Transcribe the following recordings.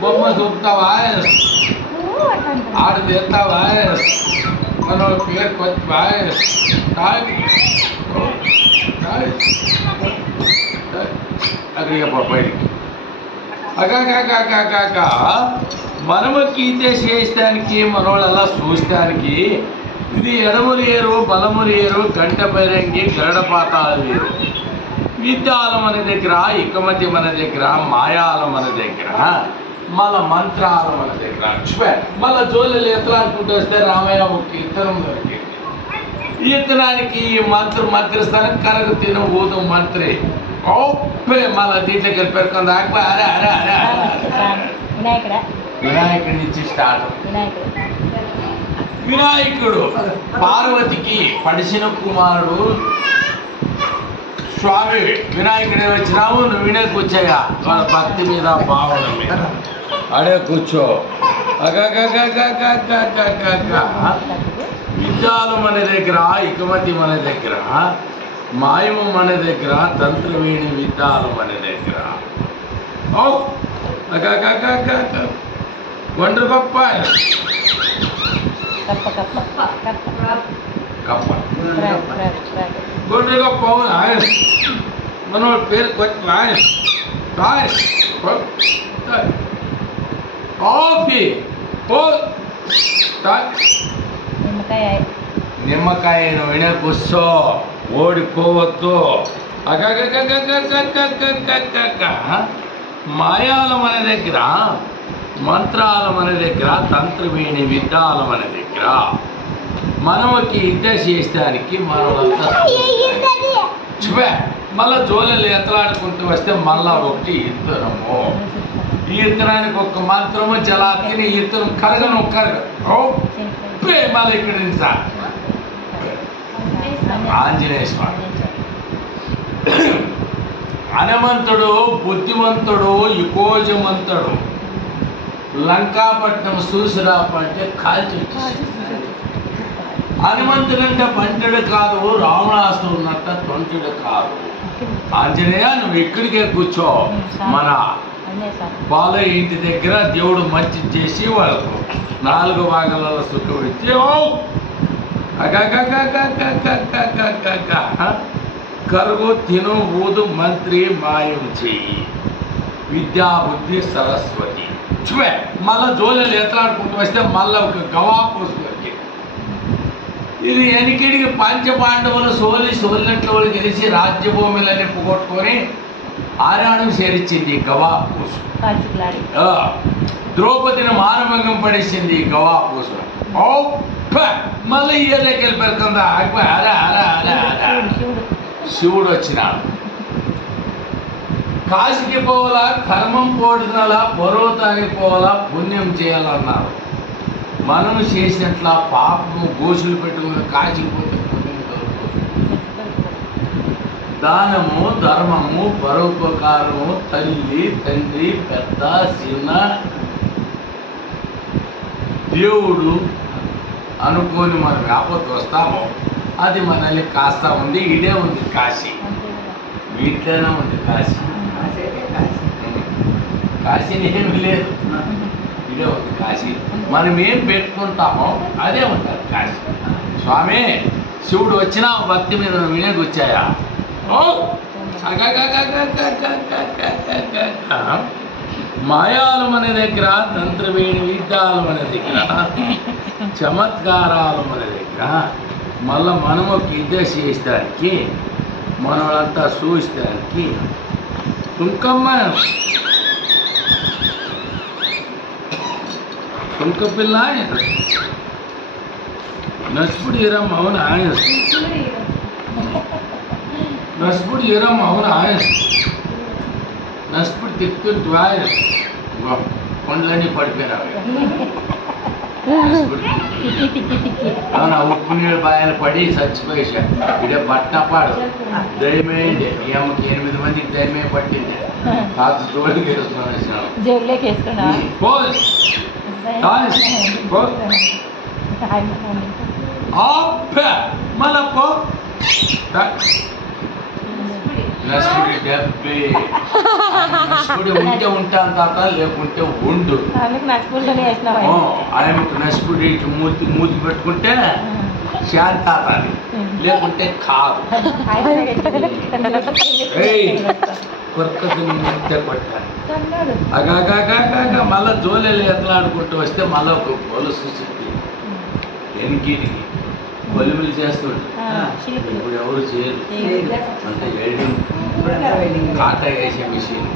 బొమ్మ చూపుతావా ఆడు తెస్తావా మన పేరు కొత్తవా అక్కడికి బయటికి అకాక మనము గీతే చేసడానికి మనోళ్ళలా చూస్తానికి ఇది ఎడములు ఏరు బలములు ఏరు గంట బైరంగి గరడపాతాలు వేరు విద్యాలు మన దగ్గర ఇకమతి మన దగ్గర మాయాలు మన దగ్గర మళ్ళా మంత్రాలు మన దగ్గర మళ్ళా జోళ్ళు ఎత్తలు అనుకుంటూ వస్తే రామయ్య ఒక ఇత్తనం దొరికింది ఈ ఇత్తనానికి మంత్రిస్తాను కరగ తిను ఊదు మంత్రి ఓపే మళ్ళా దీంట్లోకి వెళ్ళిపెట్టుకుంది అరే అరే అరే వినాయకుడి నుంచి స్టార్ట్ వినాయకుడు పార్వతికి పడిసిన కుమారుడు స్వామి వినాయకుడే వచ్చినావు నువ్వు వినే కూర్చోయా వాళ్ళ భక్తి మీద భావన మీద అడే కూర్చో విద్యాలు మన దగ్గర ఇకమతి మన దగ్గర మాయము మన దగ్గర తంత్రవేణి విద్యాలు మన దగ్గర ఒండ్రు గొప్ప ఒండ్రు గొప్ప మన పేరు నిమ్మకాయ వినే కూర్చో ఓడిపోవద్దు మాయాల మన దగ్గర మంత్రాల మన దగ్గర తంత్రవేణి విద్యాల మన దగ్గర మనకి యుద్ధ చేసేదానికి మనమంతా మళ్ళా జోలెలు ఎత్తలాడుకుంటూ వస్తే మళ్ళా ఒకటి ఇత్తనము ఈ ఇత్తనానికి ఒక మంత్రము జలాతిని ఇత్తనం కరగను మళ్ళీ ఇక్కడ సార్ ఆంజనేయ స్వామి హనుమంతుడు బుద్ధిమంతుడు యుకోజమంతుడు లంకాపట్నం చూసిరాపంటే కాల్చి హనుమంతుడంటే పంటుడు కాదు రావణాసుడు ఉన్నట్ట తొంటుడు కాదు ఆంజనేయ నువ్వు ఇక్కడికే కూర్చో మన బాలయ్య ఇంటి దగ్గర దేవుడు మంచి చేసి వాళ్ళకు 4 భాగాలలో సుఖం ఇచ్చి కరుగు తిను ఊదు మంత్రి మాయం చెయ్యి విద్యా బుద్ధి సరస్వతి మళ్ళా జోలెలు ఎత్తలాడుకుంటూ వస్తే మళ్ళీ ఒక గవా పోసుకొచ్చి ఇది ఎనికిడికి పంచపాండవులు సోలినట్లు వాళ్ళు గెలిచి రాజ్యభూములన్నీ పోగొట్టుకొని ఆరాణం చేరించింది గవా పూసు ద్రౌపదిని మానభంగం పడేసింది గవా పూసు మళ్ళీ ఇయ్యలోకి వెళ్ళిపోతుందా శివుడు వచ్చినాడు కాశీకి పోవాలా కర్మం పోడినలా పర్వతానికి పోవాలా పుణ్యం చేయాలన్నారు మనము చేసినట్ల పాపము గోసులు పెట్టుకుని కాశీకి పోతే పుణ్యం దొరుకుతుంది దానము ధర్మము పరోపకారము తల్లి తండ్రి పెద్ద చిన్న దేవుడు అనుకోని మనం ఆపత్తు వస్తామో అది మనల్ని కాస్తా ఉంది ఇదే ఉంది కాశీ వీటిలోనే ఉంది కాశీ కాశీని ఏమి లేదు ఇదే ఉంది కాశీ మనం ఏం పెట్టుకుంటామో అదే ఉంటుంది కాశీ స్వామి శివుడు వచ్చినా భక్తి మీద వినేకి వచ్చాయా మాయాలు మన దగ్గర తంత్రవేణి విద్యాలు మన దగ్గర చమత్కారాలు మన దగ్గర మళ్ళీ మనము యుద్ధ చేసేదానికి మనలంతా చూసేదానికి తుంకమ్మ తుంక పిల్ల నసుపుడు ఇరమ్మ అవునా నసుపుడు ఇరమ్మ అవునా నసుపుడు తిప్పుతుంటా పండ్లన్నీ పడిపోయినావు అవునా ఉప్పు నీళ్ళు బాయలు పడి చచ్చిపోయేసా ఇదే బట్టపాడు దయమేయండి ఏమకి 8 మందికి దయమే పట్టింది కాస్త జోలికి వేసుకున్నాను మళ్ళా నసుకుడి డబ్బే నసుకుడి ఉంటే ఉంటాను తాత లేకుంటే ఉండు ఆయనకు నసుకుడి మూతి మూతి పెట్టుకుంటే శాంత అది లేకుంటే కాదు కొత్తది కొట్టాలి అగాగా మళ్ళీ జోలెలు ఎత్తలాడుకుంటూ వస్తే మళ్ళీ ఒక గొలుసు చెప్పి ఎనికిటికి కొలిమిలు చేస్తుంటే ఇప్పుడు ఎవరు చేయరు అంటే కాటా వేసే మిషన్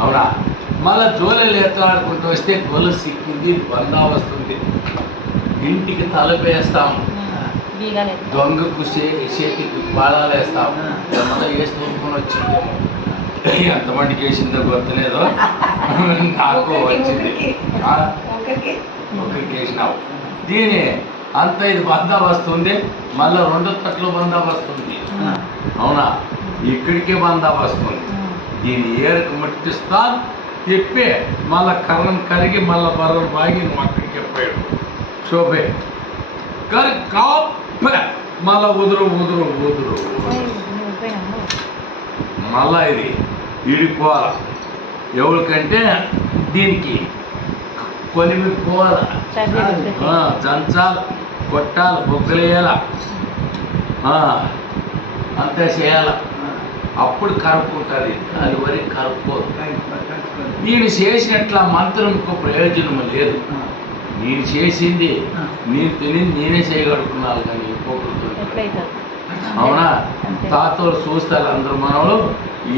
అవునా మళ్ళీ జోలెలు ఎత్తలాడుకుంటూ వస్తే గొలుసు సిక్కింది బందా వస్తుంది ఇంటికి తలపేస్తాము దొంగకు చేతికి బాళాలు వేస్తాము మళ్ళీ వేసి తోలుకొని వచ్చింది ఎంతమందికి వేసిందో గుర్తులేదో నాకు వచ్చింది ఒకరికి వేసినావు దీని అంత ఇది బందా వస్తుంది మళ్ళీ 2 తట్లు బందా వస్తుంది అవునా ఇక్కడికే బందా వస్తుంది దీని ఏరుకు ముట్టిస్తా తిప్పి మళ్ళీ కర్రను కరిగి మళ్ళీ బర్రను బాగి నువ్వు అక్కడికి పోయాడు శోభే కరి కాప మళ్ళీ ఉదురు మళ్ళా ఇది ఇడిపోవాలి ఎవరికంటే దీనికి కొలిమి పోవాలి జంచాలి కొట్టాలి బొగ్గలేయాల అంతే చేయాల అప్పుడు కరుపుకుంటుంది అది వరకు కరుపుకోదు నేను చేసినట్ల మంత్రంకు ప్రయోజనం లేదు నేను చేసింది నేను తిని నేనే చేయగలుగుతున్నాను కానీ ఇంకొకరు అవునా తాతలు చూస్తారు అందరూ మనలు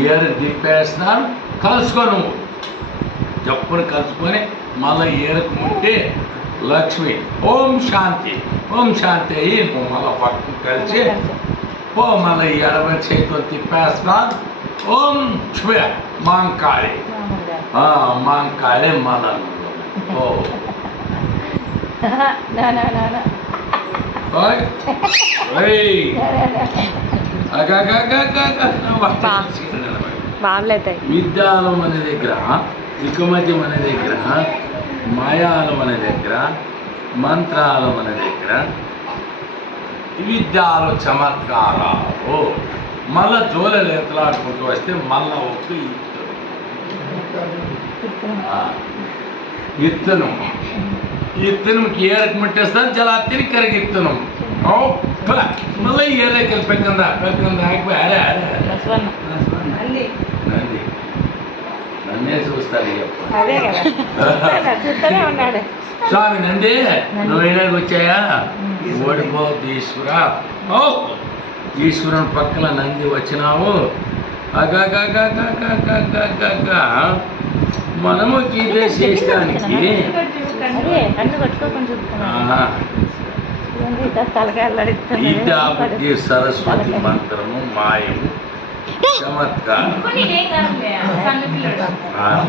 ఏరు దింపేస్తున్నారు కలుసుకో నువ్వు జప్పుని కలుసుకొని మళ్ళీ ఏరుకు ముట్టి లక్ష్మి ఓం శాంతి అయ్యి నువ్వు మళ్ళీ పక్కన కలిసి ఓ మళ్ళీ ఎడమ చేతితో తిప్పేస్తున్నారు ఓం శుభ మాంకాళి మళ్ళీ ఓ విద్యాలం అనే దగ్గర వికమత్యం అనే దగ్గర మాయాలం అనే దగ్గర మంత్రాలం అనే దగ్గర విద్యాలు చమత్కారాలు మళ్ళా జోలెలు ఎత్తలాడుకుంటూ వస్తే మళ్ళా ఒక ఇత్తనంకి ఏరకు ముట్టేస్తాను చాలా తిరిగి కరిగి ఇత్తనం మళ్ళీ ఏరేకలు పెక్కందా నన్నే చూస్తాడు స్వామి నంది నువ్వు ఏడాకి వచ్చాయా ఓడిపోద్దు ఈశ్వరుని పక్కన నంది వచ్చినావు మనము గీతే చేసడానికి విద్యాబుద్ధి సరస్వతి మంత్రము మాయము చమత్కారం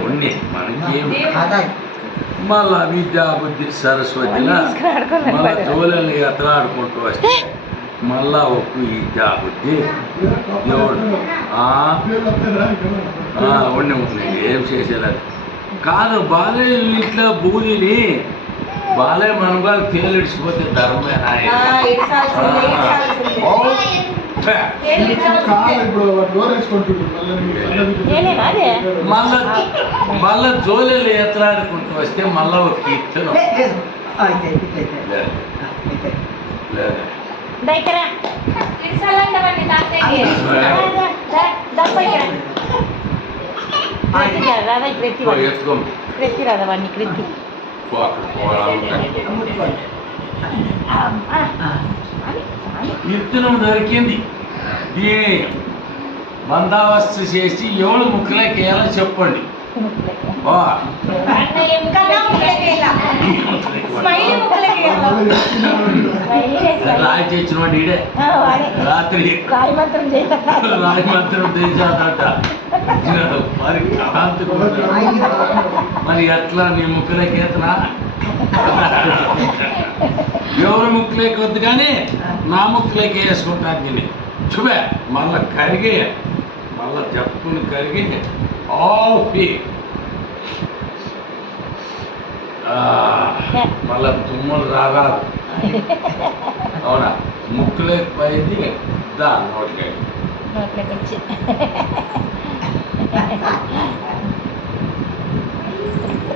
ఉండి మనకి మళ్ళా విద్యాబుద్ధి సరస్వతిలా మళ్ళా జోలెలు ఎత్తలాడుకుంటూ వస్తే మళ్ళా ఒక్క విద్యాబుద్ధి దేవుడు ఉండి ఏం చేసేది కాదు బాలయ్య ఇంట్లో బూదిని బాలయ్య మనగాలు తేలిడిచిపోతే ధర్మేనా మళ్ళా జోలెలు ఎత్తలాడుకుంటూ వస్తే మళ్ళా ఒక కీర్తనం కీర్తనం దొరికింది దీని బందావస్తు చేసి ఎవరు ముక్కులకి వేయాలో చెప్పండి రాయి తెచ్చినవాడు ఈడే రాత్రి రాయి మంత్రం తెచ్చాడట మరి ఎట్లా నీ ముక్కులకి ఎత్తనా ఎవరు ముక్కులకి వద్దు కానీ నా ముక్కులకి వేసుకుంటాను నేను చూపే మళ్ళా కరిగి మళ్ళా జప్పుని కరిగి ఆఫీ మళ్ళా తుమ్మలు రాగారు అవునా ముక్కులేకపోయింది దా నోటికాయ నోట్లోకి వచ్చి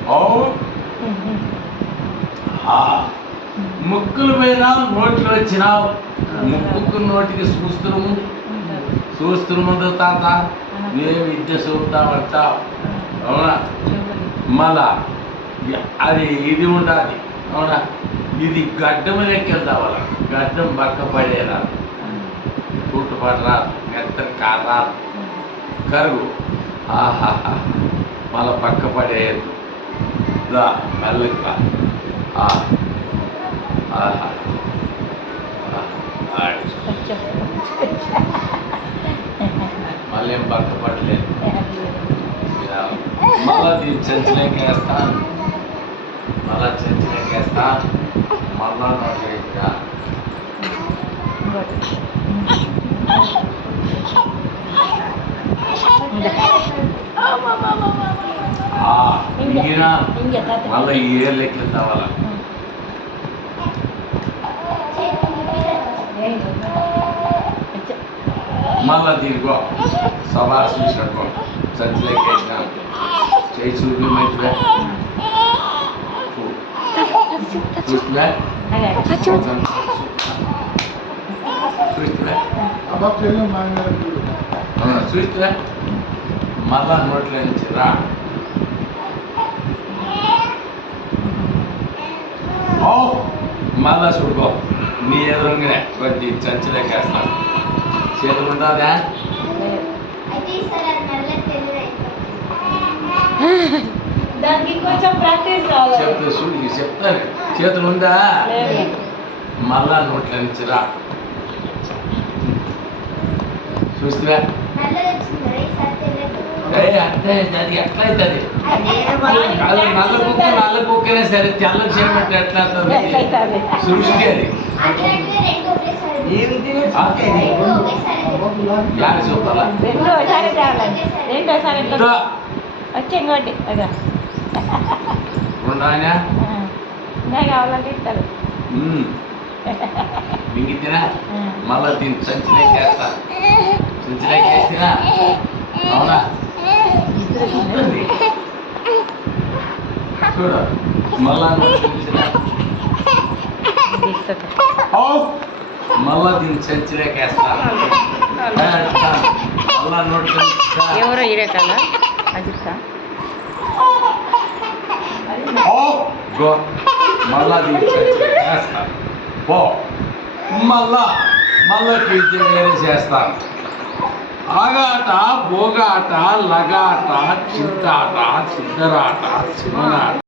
ఓ ఆ, ముక్కులు పోయినా నోట్లు వచ్చినావు. ముక్కుకు నోటికి చూస్తున్న ముందు తాత నువ్వే విద్య చూపుతా వచ్చావు. అవునా? మళ్ళా అది ఇది ఉండాలి. అవునా? ఇది గడ్డం లెక్కెళ్తావు. వాళ్ళ గడ్డం పక్క పడేరా, చుట్టుపడరా, మెత్తని కారా కరుగు. ఆహాహా, మళ్ళా పక్క పడేయద్దు. మెల్లగా మళ్ళీ ఏం పక్క పడలేదు. మళ్ళా దీన్ని చెంచలేకేస్తాను. మళ్ళా నోట్లేక మళ్ళీ ఈ ఏళ్ళు ఎక్కి కావాలా. మళ్ళా దీనికో సభా చూసినట్టుకో సంచలేకేసిన చేయి చూపి మంచిగా చూస్తున్నా చూస్తున్నా మళ్ళా నోట్లో నుంచి రా. మళ్ళా చూడుకో నీ ఎదురుగానే కొద్ది చంచలేకేస్తాను. చేతులు ఉంటుందా? చెప్తాను. చేతులు ఉందా? మళ్ళా నోట్ల నుంచి రా. చూస్తున్నా అంటే అది ఎట్లా అవుతుంది? నల్ల కుక్కనే సరే తెల్ల చేయమంటే ఎట్లా అవుతుంది? సృష్టి అది యాభై చూపాలా? వచ్చి ఇంకోటి కావాలంటే ఇస్తారు. మింగితేనా మళ్ళా దీన్ని సంచలేకేస్తా. సంచలేకేసినా అవునా? చూడ మళ్ళా మళ్ళా దీన్ని సంచలేకేస్తా. మళ్ళా నోట్ ఎవరో ఇరే కదా అజిత్తా మళ్ళా దీన్ని సంచలేకేస్తా. మళ్ళా పీల్చి వేరే చేస్తాను. ఆగాట, బోగాట, లగాట, చింతాట, సిద్ధరాట, శివనాట.